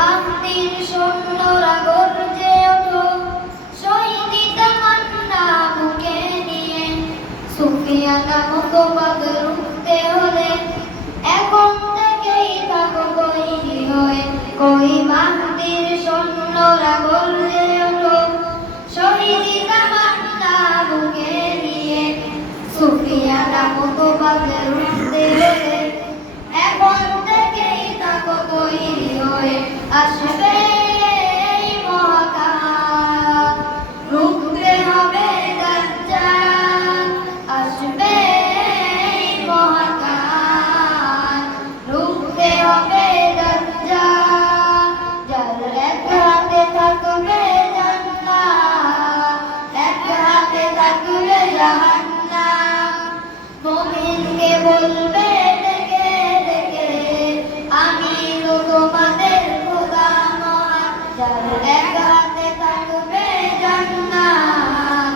মাহদির সৈন্যরা গর্জে ওঠো, শহীদি তামান্না বুকে নিয়ে। সুফিয়ানা মতবাদ রুখতে হলে এখন থেকেই থাকো তৈরি হয়ে। কই মাহদির সৈন্যরা গর্জে ওঠো, শহীদি তামান্না বুকে নিয়ে। সুফিয়ানা মতবাদ রুখতে হলে এখন থেকেই থাকো তৈরি হয়ে। আসবে এই মহাকাল, রুখতে হবে দাজ্জাল। আসবে এই মহাকাল, রুখতে হবে দাজ্জাল। যার এক হাতে থাকবে জান্নাত, এক হাতে থাকবে জাহান্নাম। মুমিনকে বলবে ডেকে ডেকে, আমি তো তোমাদের খোদা মহান। যার এক হাতে থাকবে জান্নাত,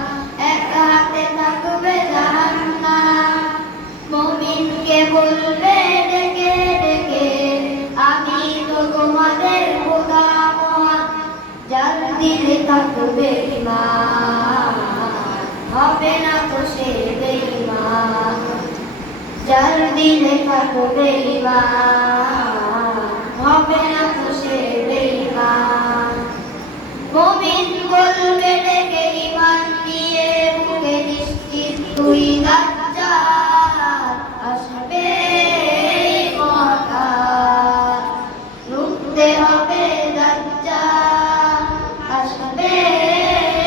এক হাতে থাকবে জাহান্নাম। মুমিনকে বলবে ডেকে ডেকে, আমি তো তোমাদের খোদা মহান। যার দিলে থাকবে ঈমান, হবে না তো সে বেঈমান। যার দিলে থাকবে ঈমান, হবে না তো সে বেঈমান। মুমিন বলবে ডেকে ঈমান নিয়ে, বুকে নিশ্চিত তুই দাজ্জাল। আসবে এই মহাকাল, রুখতে হবে দাজ্জাল। আসবে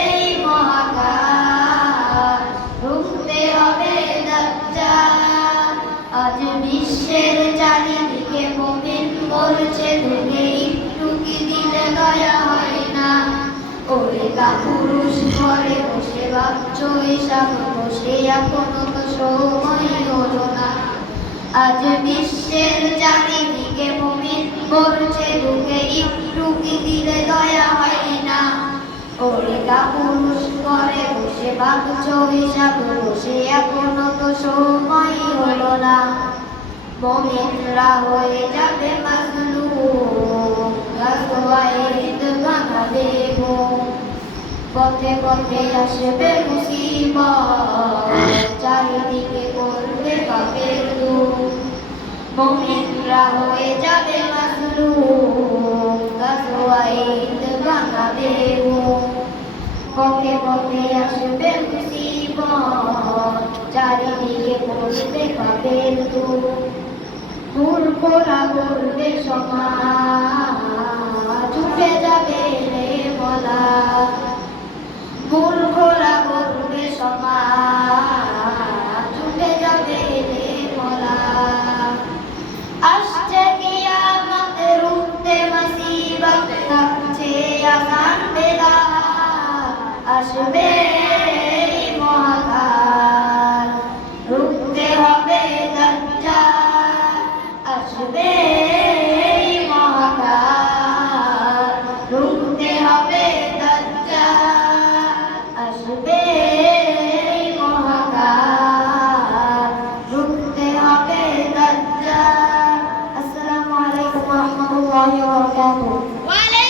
এই মহাকাল, রুখতে হবে দাজ্জাল। আজ বিশ্বের চারিদিকে মুমিন মরছে ধুকে, একটু কি দিলে দয়া হয় না? ওরে কাপুরুষ ঘরে বসে ভাবছো এসব, বসে এখনো তো সময় হলো না। আজ বিশ্বের চারিদিকে মুমিন মরছে ধুকে, একটু কি দিলে দয়া হয় না? ওরে কাপুরুষ ঘরে বসে ভাবছো এসব, বসে এখনো তো সময় হলো না। মুমিনরা হয়ে যাবে মাজলুম, গাজওয়ায়ে হিন্দ ভাঙাবে ঘুম। পথে পথে আসবে মুসিবত, চারিদিকে করবে পাপের ধূম। মুমিনরা হয়ে যাবে মাজলুম, গাজওয়ায়ে হিন্দ ভাঙাবে ঘুম। পথে পথে আসবে মুসিবত, চারিদিকে করবে পাপের ধূম। মূর্খরা করবে সমাজ, উঠে যাবে রে বলা। মূর্খরা করবে সমাজ, উঠে যাবে রে বলা। আসছে কিয়ামত, রুখতে মুসিবত, থাকছে আসান বেলা। আসবে